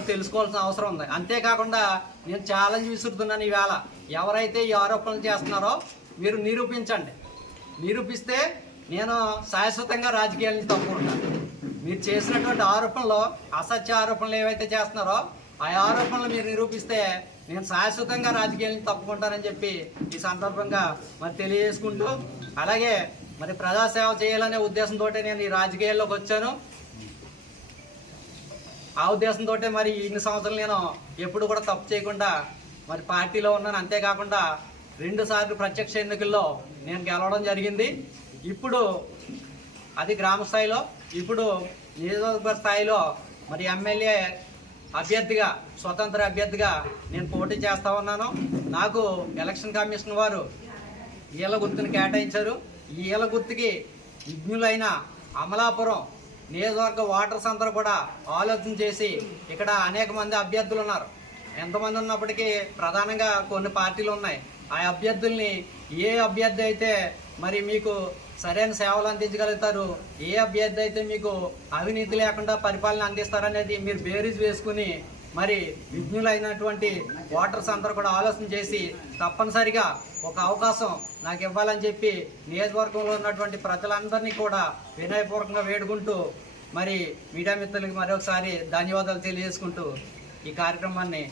తెలుసుకోవాల్సిన అవసరం ఉంది. అంతేకాకుండా నేను ఛాలెంజ్ విసురుతున్నాను ఈవేళ. ఎవరైతే ఈ ఆరోపణలు చేస్తున్నారో మీరు నిరూపించండి. నిరూపిస్తే నేను శాశ్వతంగా రాజకీయాల నుంచి తప్పుకుంటాను. మీరు చేసినటువంటి ఆరోపణలు అసత్య ఆరోపణలు ఏవైతే చేస్తున్నారో ఆ ఆరోపణలు మీరు నిరూపిస్తే నేను శాశ్వతంగా రాజకీయాల నుంచి తప్పుకుంటానని చెప్పి ఈ సందర్భంగా మరి తెలియజేసుకుంటూ అలాగే మరి ప్రజాసేవ చేయాలనే ఉద్దేశంతో నేను ఈ రాజకీయాల్లోకి వచ్చాను. ఆ ఉద్దేశంతో మరి ఇన్ని సంవత్సరాలు నేను ఎప్పుడు కూడా తప్పు చేయకుండా మరి పార్టీలో ఉన్నాను. అంతేకాకుండా రెండు సార్లు ప్రత్యక్ష ఎన్నికల్లో నేను గెలవడం జరిగింది. ఇప్పుడు అది గ్రామ స్థాయిలో ఇప్పుడు నియోజకవర్గ స్థాయిలో మరి ఎమ్మెల్యే అభ్యర్థిగా స్వతంత్ర అభ్యర్థిగా నేను పోటీ చేస్తూ ఉన్నాను. నాకు ఎలక్షన్ కమిషన్ వారు ఈల గుర్తుని కేటాయించారు. ఈ ఈల గుర్తుకి విజ్ఞులైన అమలాపురం నియోజకవర్గ ఓటర్స్ అందరూ కూడా ఆలోచన చేసి ఇక్కడ అనేక మంది అభ్యర్థులు ఉన్నారు. ఎంతమంది ఉన్నప్పటికీ ప్రధానంగా కొన్ని పార్టీలు ఉన్నాయి. ఆ అభ్యర్థుల్ని ఏ అభ్యర్థి అయితే మరి మీకు సరైన సేవలు అందించగలుగుతారు. ఏ అభ్యర్థి అయితే మీకు అవినీతి లేకుండా పరిపాలన అందిస్తారనేది మీరు బేరీజ్ వేసుకుని మరి విజ్ఞులైనటువంటి ఓటర్స్ అందరూ కూడా ఆలోచన చేసి తప్పనిసరిగా ఒక అవకాశం నాకు ఇవ్వాలని చెప్పి నియోజకవర్గంలో ఉన్నటువంటి ప్రజలందరినీ కూడా వినయపూర్వకంగా వేడుకుంటూ మరి మీడియా మిత్రులకి మరొకసారి ధన్యవాదాలు తెలియజేసుకుంటూ ఈ కార్యక్రమాన్ని